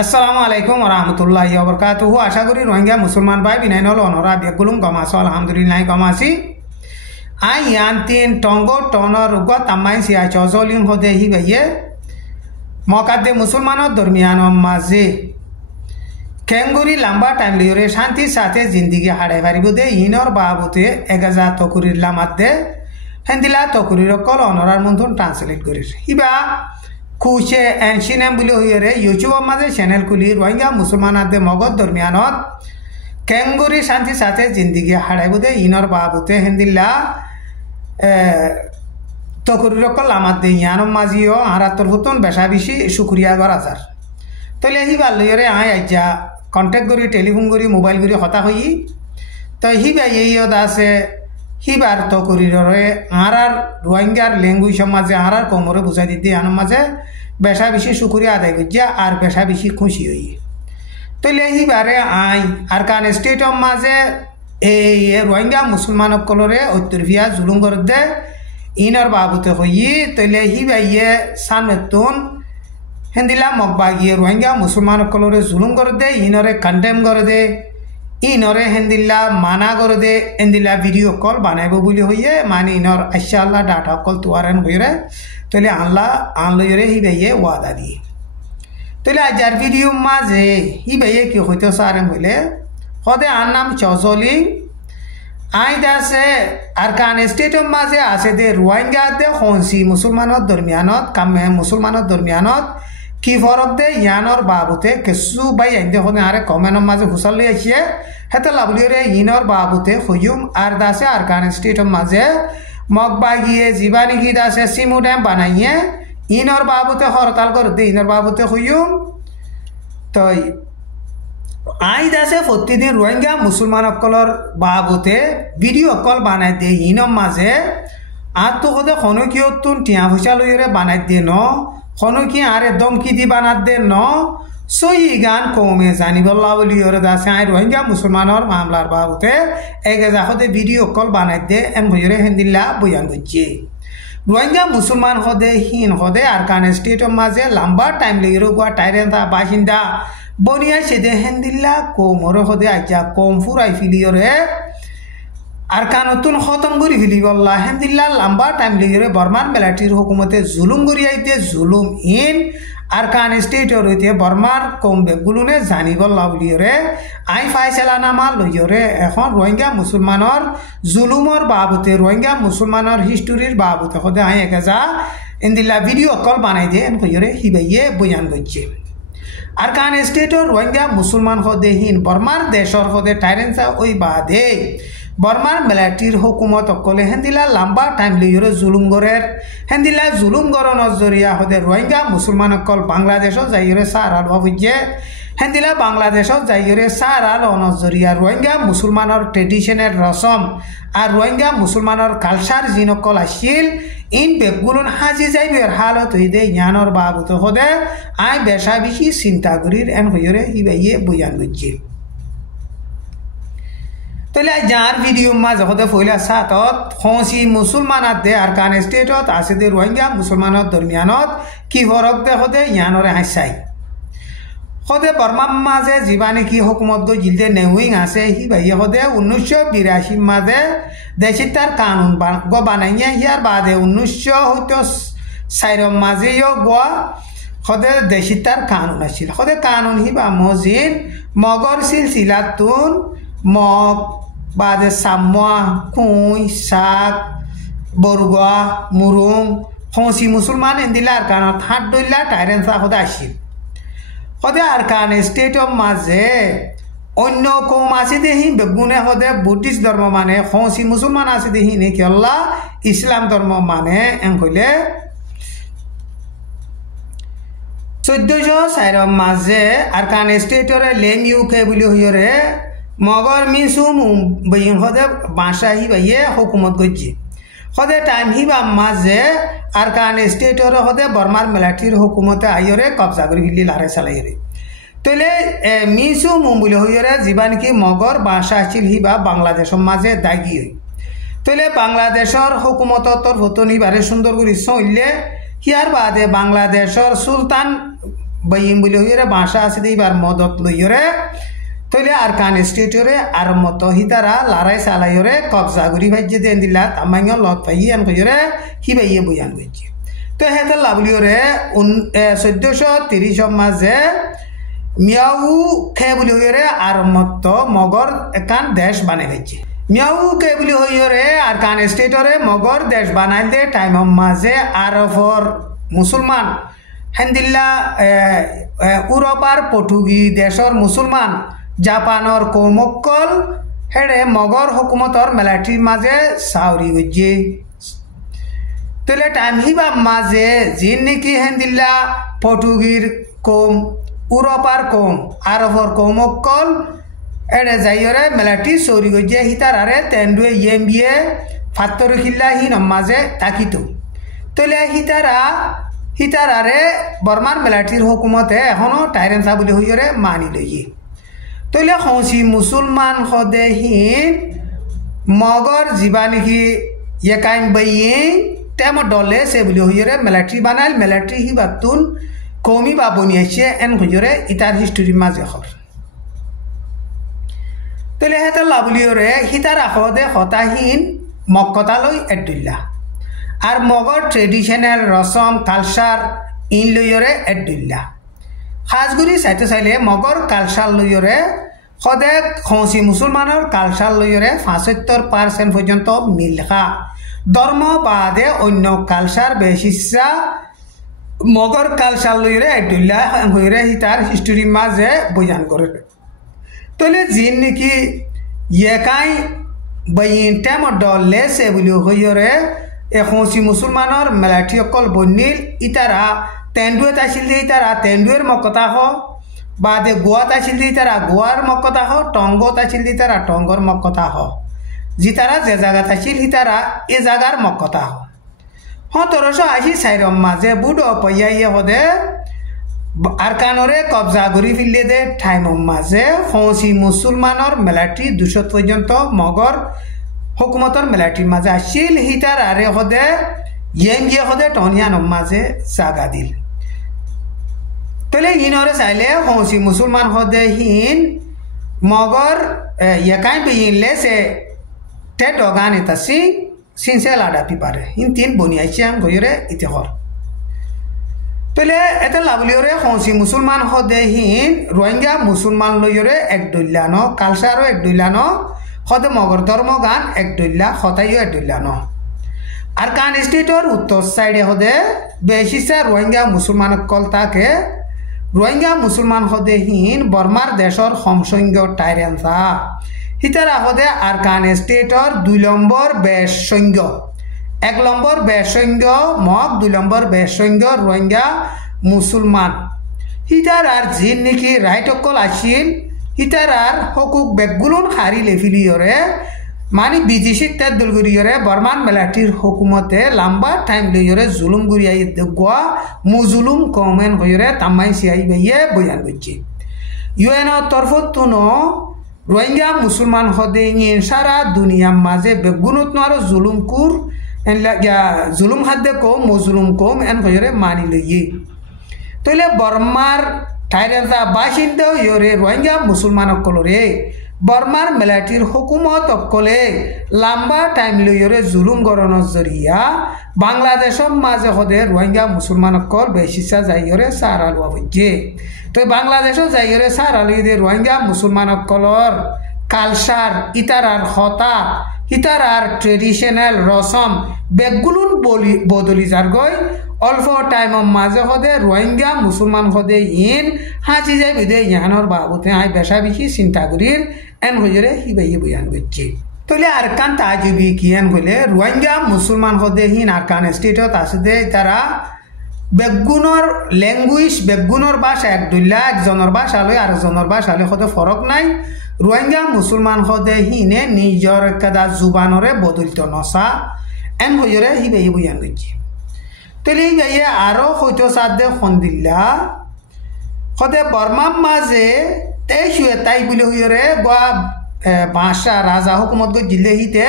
আসসালামু আলাইকুম রহমতুল্লাহি ওবরকাতুহু। আশা করি রোহিঙ্গা মুসলমান ভাই বিনাইনল অনরা বেগুলুম গমাস আলহামদুলিল্লাহ গমাসি আই ইয়ান্তিন টঙ্গো টনর রুগ তামাই সিয়া চজলিং হদে হি ভাইয়ে মকাদে মুসলমানর দরমিয়ান মাঝে কেঙ্গুরি লম্বা টাইম লিওরে শান্তির সাথে জিন্দিগি হাড়াই পারিব দে ইনর বাবুতে এগাজা তকুরির লামাত দে হেন্দিলা তকুরির কল অনরার মন্থন ট্রান্সলেট করিস ইবা খুশে এনশিনেম বলে হইরে ইউটিউবের মাঝে চ্যানেল খুলি রোহিঙ্গা মুসলমানদের মগজ দরমিয়ানত কেঙ্গুরি শান্তির সাথে জিন্দিগি হারাইব দে ইনর বাবুতে হেন্দিল্লা তকুরির কল লামাত দে ইয়ানম মাঝিও আরাত্তর হুতন বেশা বেশি শুক্রিয়া করা যার তাহলে হিবার লইরে আয় আজ্জা কন্টেক্ট করি টেলিফোন করি মোবাইল করি হতা হই তো হিবা এই আছে হিবার তো করি আর রোহিঙ্গার ল্যাঙ্গুয়েজ মাঝে আর কোমরে বুঝাই দিতে আনার মাঝে বেশা বেশি শুক্রিয়া আদায় করছে আর বেশা বেশি খুশি হই তাহলে হিবারে আই আর কান স্টেটের মাঝে এই রোহিঙ্গা মুসলমান কলরে অত্যর্ভিয়া জুলুম করে দে ইনর বাবুতে হই তাহলে হিবাইয়ে সানমেতুন হেন্দিলা মকবাগিয়ে রোহিঙ্গা মুসলমান কলরে জুলুম করে দে ইনরে কন্ডেম করে দে ইনরে হেন্দিল্লা মানা করে দে হেন্দিল্লা ভিডিও কল বানাইব বলে হইয়ে মানে ইনর আশা আল্লাহ ডাটা কল তোয়ারেন হইরে তাহলে আল্লাহ আনলইরে হি ভাইয়ে ওয়াদা দিয়ে তাহলে আজার ভিডিও মাঝে হি ভাইয়ে কি হইতে সারেন হইলে হদে আর নাম চজলিং আই দাসে আর কান স্টেটের মাঝে আছে দে রোহিঙ্গা দে হনসি মুসলমানের দরমিয়ানত কামে মুসলমানের দরমিয়ানত কি ফরক দে ইয়ানর বাবুতে কিছু বাই আইন্দে হনে আরে কমেনের মাঝে হুসাল লই আসিয়ে হেতে লাভলিওরে ইনর বাবুতে হইম আর দাসে আর কান স্টেটের মাঝে মগবাগিয়ে জীবানি কি দাসে সিমু ড্যাম বানাইয়ে ইনর বাবুতে হরতাল করে দে ইনর বাবুতে হইম তো আই দাসে প্রতিদিন রোহিঙ্গা মুসলমান অকলর বাবুতে ভিডিও কল বানাই দিয়ে ইনর মাঝে আর তো হদে খনকিও তুন টিয়া পয়সা লইরে বানাই দিয়ে ন খনকি আরে দমকি দি বানাত দে ন সই গান কমে জানিবল্লা বলি ওরে দাসে আই রোহিঙ্গা মুসলমানের মামলার বাবুতে এগেজা হদে ভিডিও কল বানাই দে এম হইরে হেন্দিল্লা বয়ান করছে রোহিঙ্গা মুসলমান হদে হিন হদে আর কান স্টেটের মাঝে লম্বা টাইম লেগে গোয়া টাইরেন্তা বাসিন্দা বনিয়া সেদে হেন্দিল্লা কোমর হদে আজ্জা কম ফুরাই ফিলিওরে আর কানতুন খতম করি ফেলি বললা হেন্দিল্লা লম্বা টাইম লেগে বর্মান মিলিটারির হুকুমতে জুলুম করি আইতে জুলুম ইন আর কান স্টেটর হইতে বর্মার কম বেগুলুনে জানি বললা বলিওরে আই ফাইসলা নামা লইরে এখন রোহিঙ্গা মুসলমানের জুলুমর বাবুতে রোহিঙ্গা মুসলমানের হিস্টোরির বাবুতে হদে আই একেজা ইন্দিল্লা ভিডিও কল বানাই দিয়ে কইরে হিবাইয়ে বয়ান করছে আর কান স্টেটর রোহিঙ্গা মুসলমান হদে হিন বর্মার দেশর হদে টাইরেন্সা ওই বাদে বর্মার মিলিটারির হুকুমত অকলে হেন্দিলা লম্বা টাইম লিওরে জুলুম গরের হেন্দিলা জুলুম গরণর জরিয়া হদে রোহিঙ্গা মুসলমান অকল বাংলাদেশত যাইরে সার আল হইছে হেন্দিলা বাংলাদেশত যাইরে সার আল অনজরিয়া রোহিঙ্গা মুসলমানের ট্রেডিশনের রসম আর রোহিঙ্গা মুসলমানের কালচার জিনকল আসিল ইন বেগুলুন হাজি যাইবের হালত হইদে ইয়ানর বাবুত হদে আই বেশা বেশি চিন্তা করির এন হইরে হিবাইয়ে বয়ান করছে তাহলে যার ভিডিও মাঝে হতে ফইলা সাতত হসি মুসলমান দে আর কান স্টেটত আছে দে রোহিঙ্গা মুসলমানের দরমিয়ানত কি ফরক দে হতে ইয়ানরে হাসাই হতে বর্মা মাঝে জীবানে কি হুকুমত গো জিলদে নেউইং আছে হি ভাইয়ে হতে 1982 মাঝে দেশে তার কানুন গো বানাইয়া হিয়ার বাদে 1904 মাঝেও গোয়া হতে দেশে তার কানুন আছিল হতে কানুন হিবা মজিদ মগর সিলসিলাতুন মগ বাদে সামোয়া কুই শাক বরগুয়া মুরুং হসি মুসলমান এন্দিলা আর কানত হাট দইলা টাইরেন্সা হদে আসিল হদে আর কান স্টেটের মাঝে অন্য কম আছে দেহি বেগুনে হদে বুদ্ধিস্ট ধর্ম মানে হসি মুসলমান আছে দেহি নে কেল্লা ইসলাম ধর্ম মানে এন কইলে 1404 মাঝে আর কান স্টেটরে লেম ইউকে বলি হইরে মগর মিসুম বইন হদে বাসা হি বাইয়ে হুকুমত গজ্জি হদে টাইম হিবা মাঝে আর কান স্টেটর হদে বর্মার মিলিটারির হুকুমতে আইরে কবজা করে গিলি লারে চালাইরে তাহলে মিসুম বলি হইরে জীবান কি মগর বাসা আছিল হিবা বাংলাদেশের মাঝে দাগি হই তাহলে বাংলাদেশের হুকুমত তরফ নিবারে সুন্দর করে চললে হিয়ার বাদে বাংলাদেশের সুলতান বাইম বলে হইরে ভাষা আছে এইবার মদত লইরে তৈলে আর কান স্টেটরে আর মতো হিতারা লারাই চালাইরে কবজা করি ভাইজে দেন দিলা তামাইন লত পাই আন কইরে হি বাইয়ে বইয়ান গইছে তো হেতে লাভলিওরে 1430 মাঝে মিয়াউ খে বলি হইরে আর মতো মগর একান দেশ বানাই হয়েছে মিয়াউ কে বলি হইরে আর কান স্টেটরে মগর দেশ বানাই দে টাইম মাঝে আরবর মুসলমান হেন্দিল্লা ইউরোপার পর্তুগি দেশর মুসলমান জাপানর কৌমক্কল হেড়ে মগর হুকুমতর মেলাটির মাঝে সাউরি গজ্জে তাহলে টাইম হিবা মাঝে যিন নাকি হেন্দিল্লা পর্তুগির কৌম ইউরোপার কৌম আরবর কৌমক্কল এড়ে যাইরে মেলাটি সৌরি গজ্জে হিতার আরে তেন্ডুয়ে ইয়েম বিয়ে ফাত্তর খিল্লা হিন মাঝে তাকিত তাহলে হিতার আরে বর্মার মেলাটির হুকুমতে এখনো টাইরেন্সা বলে হইরে মানি লইয়ে তৈলে খসি মুসলমান সদে হিন মগর জীবা নাকি একাইম বাইয়ে তেম ডলে সে বলে হইরে মেলাটি বানাইল মেলাটি হি বাতুন কমি বা বনিয়াছে এন হইরে ইতার হিস্টোরির মাঝে হর তৈলে হেতে লাবলিওরে হিতার আখদে হতাহীন মক্কতালই এডুল্লা আর মগর ট্রেডিশনাল রসম কালচার ইন লইরে এডুল্লা খাসগুড়ি চাইতে চাইলে মগর কালচার লইরে সদে খসি মুসলমানের কালচার লইরে 75% পর্যন্ত মিলখা ধর্ম বাদে অন্য কালচার বেশিসা মগর কালচার লইরে এডুল্লা হইরে হিতার হিস্টোরির মাঝে বয়ান করে তলে জিন নাকি একাই বইন টেম ডলে সে বলি হইরে এখনসি মুসলমানের মেলাটি অকল বন্যিল ইতারা তেন্ডুয়ে তাইছিল দিয়ে ইতারা তেন্ডুয়ের মকতা হ বাদে গোয়া তাইছিল দিয়ে ইতারা গোয়ার মকতা হ টঙ্গ তাইছিল দিয়ে তারা টঙ্গর মকতা হ জিতারা যে জায়গা তাইছিল হিতারা এ জায়গার মকতা হ 1784 মাঝে বুড়ো পইয়াইয়ে হদে আরকানরে কবজা করি ফেলিয়ে দে টাইম মাঝে খসি মুসলমানের মেলাটি 200 পর্যন্ত মগর হুকুমতর মেলাটির মাঝে আসছিল হিতার আরে হদে ইয়েম গিয়ে হদে টনিয়ান মাঝে জাগা দিল তাহলে হিনরে চাইলে খসি মুসলমান হদে হিন মগর একাই বেইনলে সে তে ডগান এটা সিনসে লাডাপি পারে হিন তিন বনিয়াইছে গইরে ইতিহর তাহলে এটা লাভলিওরে খসি মুসলমান হদে হিন রোহিঙ্গা মুসলমান লইরে এক দৈল্যানো কালচারও এক দৈল্যানো হদে মগর ধর্ম গান এক দৈল্যা হতাইও এক দৈল্যানো আর কান স্টেটর উত্তর সাইডে হদে বেশিসা রোহিঙ্গা মুসলমান কল তাকে রোহিঙ্গা মুসলমান হদে হিন বর্মার দেশর সমসংখ্য টাইরেন্সা হিতারা হদে আর কান স্টেটর 2 নম্বর বেশ সৈন্য 1 নম্বর বেশ সৈন্য মগ 2 নম্বর বেশ সৈন্য রোহিঙ্গা মুসলমান হিতার আর জিন নাকি রাইট অকল আসিল হিতার আর হকুক বেগুলুন হারি লেফিলিয়রে মানে বিদেশি তেল দুলগুড়িয়রে বর্মান মেলাটির হুকুমতে লম্বা টাইম লইরে জুলুম গুড়িয়াই গোয়া মুজুলুম কমেন হইরে তামাই সিয়াই বাইয়ে বয়ান করছে ইউএনর তরফত তুনো রোহিঙ্গা মুসলমান হদে সারা দুনিয়ার মাঝে বেগুনত আর জুলুম কুর জুলুম হাদে কম মজুলুম কম এন হইরে মানি লইয়ে তইলে বর্মার টাইরেন্সা বাসিন্দা ইয়রে রোহিঙ্গা মুসলমান অকলরে বর্মার মেলাটির হুকুমত অকলে লম্বা টাইম লইরে জুলুম গরণর জরিয়া বাংলাদেশের মাঝে হদে রোহিঙ্গা মুসলমান অকল বেশিসা যাইরে সারা লওয়া হচ্ছে তো বাংলাদেশও যাইরে সারা লইয়ে রোহিঙ্গা মুসলমান অকলর কালচার ইতারার হতা ইতারার ট্রেডিশনাল রসম বেগুলুন বদলি যার গই অল্প টাইমের মাঝে হদে রোহিঙ্গা মুসলমান হদে ইন হাঁচি যাই বিদে ইহানোর বাবুতে আই বেশা বেশি চিন্তা করির এন হইরে হিবাইয়ে বয়ান করছে তাহলে আরকান তাজিবি কি এন হইলে রোহিঙ্গা মুসলমান হদে হিন আরকান স্টেটত আছে তারা বেগুনের ল্যাঙ্গুয়েজ বেগুনের ভাষা এক দুইলা একজনের ভাষা লই আরেকজনের ভাষা লই হদে ফরক নাই রোহিঙ্গা মুসলমান হদে হিনে নিজর কাদা জুবানরে বদলিত নসা এন হইরে হিবাইয়ে বয়ান করছে তাহলে গাইয়ে আরো হয়তো সাদে খন্দিল্লা হদে বর্মার মাঝে তাই শুয়ে তাই বলে হইরে বা ভাষা রাজা হুকুমত গো জিলে হিতে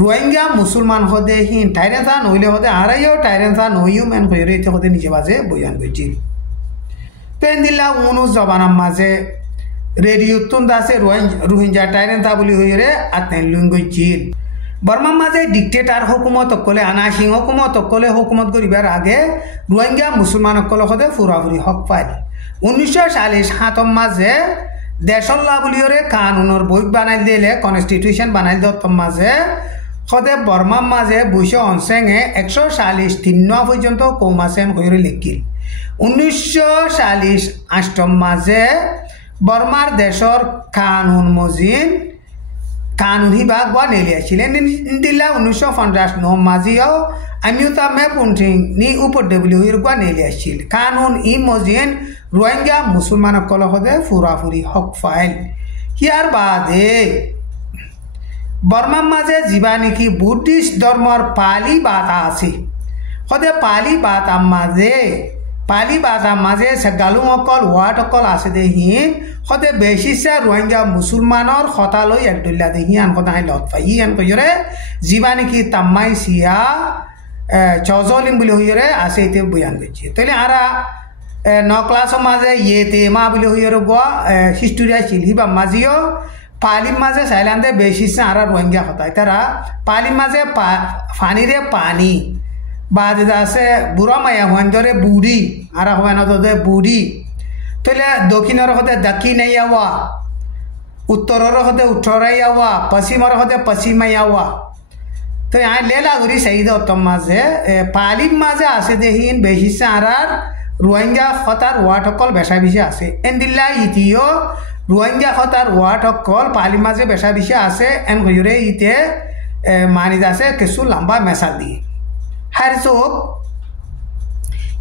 রোহিঙ্গা মুসলমান হদে হিন টাইরেন্সা নইলে হদে আড়াইও টাইরেন্সা নইও মেন হইরে হদে নিজে বাজে বয়ান করছি তো এন্দিল্লা উনু জবানার মাঝে রেডিও তুন দাসে রোহিঙ্গা টাইরেন্তা বলি হইরে আতেন লুঙ্গিল বর্মার মাঝে ডিক্টেটার হুকুমত অকলে আনাসিং হুকুমত অকলে হুকুমত করিবার আগে রোহিঙ্গা মুসলমান অকল হদে ফুরাফুরি হক পাই 1947 মাঝে দেশল্লা বলিওরে কানুনের বই বানাই দিলে কনস্টিটিউশন বানাই দত্তম মাঝে সদে বর্মার মাঝে 243 পর্যন্ত কৌমাসেন হইরে লিখিল 1948 মাঝে বর্মার দেশর কানুন মজিন কানুন হিবাগ বা নেলিয়াছিলেন দিল্লা 1959 মাঝিও আমিও তামে পুন্ঠিং নি উপর ডেবলি হইর গা নেলিয়াছিল কানুন ই মজিন রোহিঙ্গা মুসলমান কল হদে ফুরাফুরি হক ফাইল ইয়ার বাদে বর্মার মাঝে যিবা নেকি বুদ্ধিষ্ট ধর্মর পালি বাতা আছে হদে পালি বাতা মাঝে গালুং অকল ওয়াট অকল আছে দেহিন হদে বেশিসা রোহিঙ্গা মুসলমানর কথা লই একদুল্লা দেহি আন কথা লত পাই আন কইরে যিবা নেকি তাম্মাই সিয়া চজলিং বলি হইরে আছে এতে বয়ান দিচ্ছে তাহলে আরা 9 ক্লাসের মাঝে ইয়েতে মা বলি হইরে গোয়া হিস্টোরিয়া ছিল হিবা মাঝিও পালিম মাঝে সাইলান্দে বেশিসা আরা রোহিঙ্গা কথা তারা পালিম মাঝে ফানিরে পানি বাদ আছে বুড়া মায়া হইন্দরে বুড়ি আর হবেন বুড়ি তাহলে দক্ষিণের হতে দক্ষিণাই আওয়া উত্তরের হতে উত্তরাই আওয়া পশ্চিমের হতে পশ্চিমাই আওয়া তো লেলা ঘুরি সেই দত্তম মাঝে পালিম মাঝে আছে দেহিন বেশিসা আরার রোহিঙ্গা হতার ওয়াট অকল বেশা বেশি আছে এন্দিল্লা ইতিও রোহিঙ্গা হতার ওয়াট অকল পালিম মাঝে বেশা বেশি আছে এন ঘুরে ইতে মানিজ আছে কিছু লম্বা মেশাল দিয়ে হার চোখ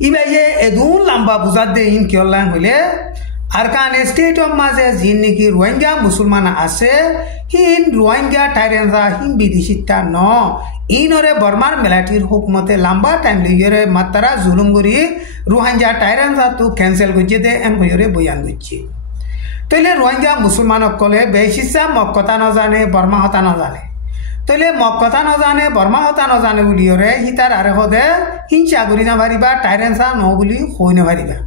ইবাইয়ে এদুন লম্বা বুঝাত দে ইন কিয়লাং হইলে আর কান স্টেটর মাঝে যিন নাকি রোহিঙ্গা মুসলমান আছে হিন রোহিঙ্গা টাইরেন্সা হিন বিদেশিতা ন ইনরে বর্মার মিলিটারির হুকুমতে লম্বা টাইম লিগরে মাত্রা জুলুম করি রোহিঙ্গা টাইরেন্সা তো ক্যান্সেল করছে দে এম হইরে বয়ান করছে তাইলে রোহিঙ্গা মুসলমান কলে বেশিসা মক্কতা ন জানে বর্মা হতা ন জানে তাইলে মক্কতা ন জানে বর্মা হতা ন জানে বলিওরে হিতার আরে হদে হিংসা করি না পারিবা টাইরেন্সা ন বলি হই না পারিবা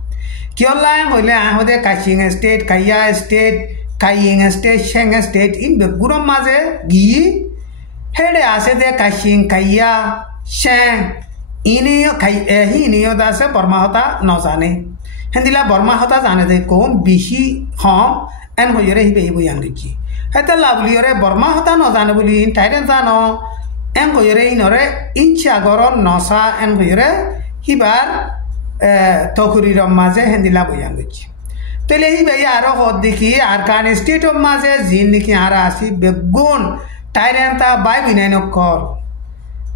কিয়লাই হইলে আহদে কাইং স্টেট কাইয়া স্টেট কাইং স্টেট শেং স্টেট ইন বেগুরম মাঝে গি হেডে আছে দে কাইং কাইয়া শেং ইনিও হিনিও আছে বর্মা হতা ন জানে হেন্দিলা বর্মা হতা জানে দে কম বেশি হম এন হইরে হিবে বয়ান দিচ্ছি হেতে লাভলিওরে বর্মা হতা ন জানে বলি টাইরেন্সা ন এন হইরে ইনরে ইনচা গরম নসা এন হইরে হিবার তকুরির মাঝে হেন্দিলা বয়ান দিচ্ছি তাহলে এই ভাই আরো হদ দেখি আর কান স্টেটর মাঝে জিন নাকি আর আসি বেগুন টাইরেন্তা বাই বিনাই নকল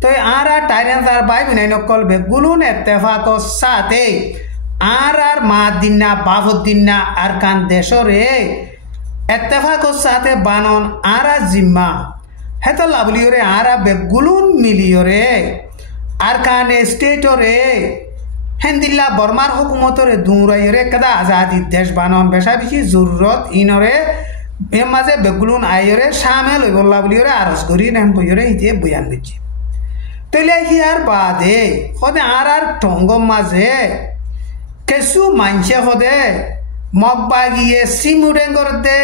তো আর টাইরেন্তার বাই বিনাই নকল বেগুন এত্তেফাকর সাথে আর মা দিনা বাহুর দিনা আর কান দেশরে এত্তেফাকর সাথে বানন আর জিম্মা হেতো লাভলিওরে আর বেগুলুন মিলিওরে আর কান স্টেটরে হেন্দিল্লা বর্মার হুকুমতরে দৌড়াইরে কেদা আজাদি দেশ বানন বেশা বেশি জরুরত ইনরে এ মাঝে বেগুলুন আইরে সামেল হই বললা বলিওরে আরজ করি নেন কইরে ইতে বয়ান দিচ্ছে তাইলে হিয়ার বাদে হদে আর টঙ্গম মাঝে কিছু মানছে হদে মগ বাগিয়ে সিমুডেন করতে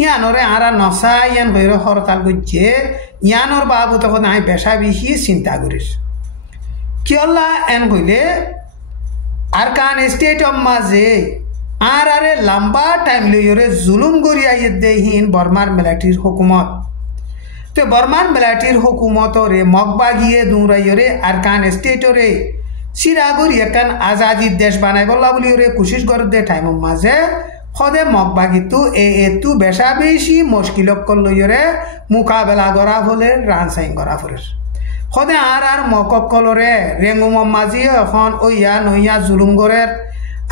ইয়ানরে আর নসা ইয়ান হইরে হরতাল করছে ইয়ানোর বাবু তখন আমি বেশা বেশি চিন্তা করিস কিয়ল্লা এন কইলে আর কান স্টেটর মাঝে আর আরে লম্বা টাইম লইরে জুলুম করিয়া দেহিন বর্মার মিলিটারির হুকুমত তো বর্মার মিলিটারির হুকুমতরে মগবাগিয়ে দৌড়াইরে আর কান স্টেটরে সিরাগুরি একান আজাদির দেশ বানাই বললা বলিওরে কোশিশ করে দে টাইমের মাঝে সদে মগবাগি তো এতু বেশা বেশি মুশকিলক লইরে মোকাবেলা করা হলে রানসাইন করা ফলে সদে আর মকলরে রেঙ্গুম মাঝি এখন ওইয়া নইয়া জুলুম গরের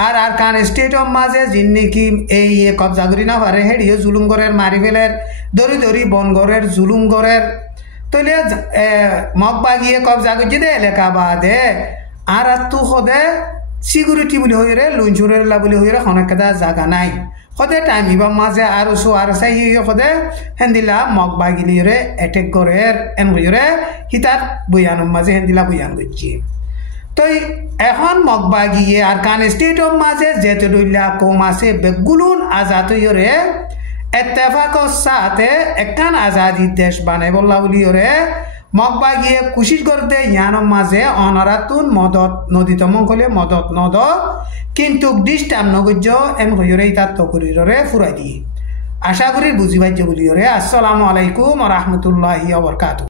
আর কান স্টেটর মাঝে যিন নাকি এই কবজা করি না পারে হেডিও জুলুম গরের মারি ফেলের দরি দরি বন গরের জুলুম গরের তৈলে মগ বাগিয়ে কবজা করছি দে এলাকা বাদে আর তো সদে সিকিউরিটি বলি হইরে লুঞ্চুরেলা বলি হইরে অনেকটা জায়গা নাই সদে টাইম ইবা মাঝে আর আর চাই সদে হেন্দিলা মগ বাগিলিরে এটেক করে এন হইরে হিতার বয়ানোর মাঝে হেন্দিলা বয়ান করছি তো এখন মগবা গিয়ে আর কান স্টেটর মাঝে যেতে ডইলা কম আছে বেগুলুন আজাদ হইরে এত্তেফাকর সাথে একখান আজাদি দেশ বানাই বললা বলি ওরে মগবা গিয়ে কুশিস করতে ইয়ানোর মাঝে অনারাতুন মদত নদীত মঙ্গলে মদত নদ কিন্তু ডিস্টার্ব নগর্য এম হইরে তার তকরিরে ফুরাই দিয়ে আশা করি বুঝি পাইছে বলি ওরে আসসালামু আলাইকুম ওয়া রাহমাতুল্লাহি ওয়া বারাকাতুহু।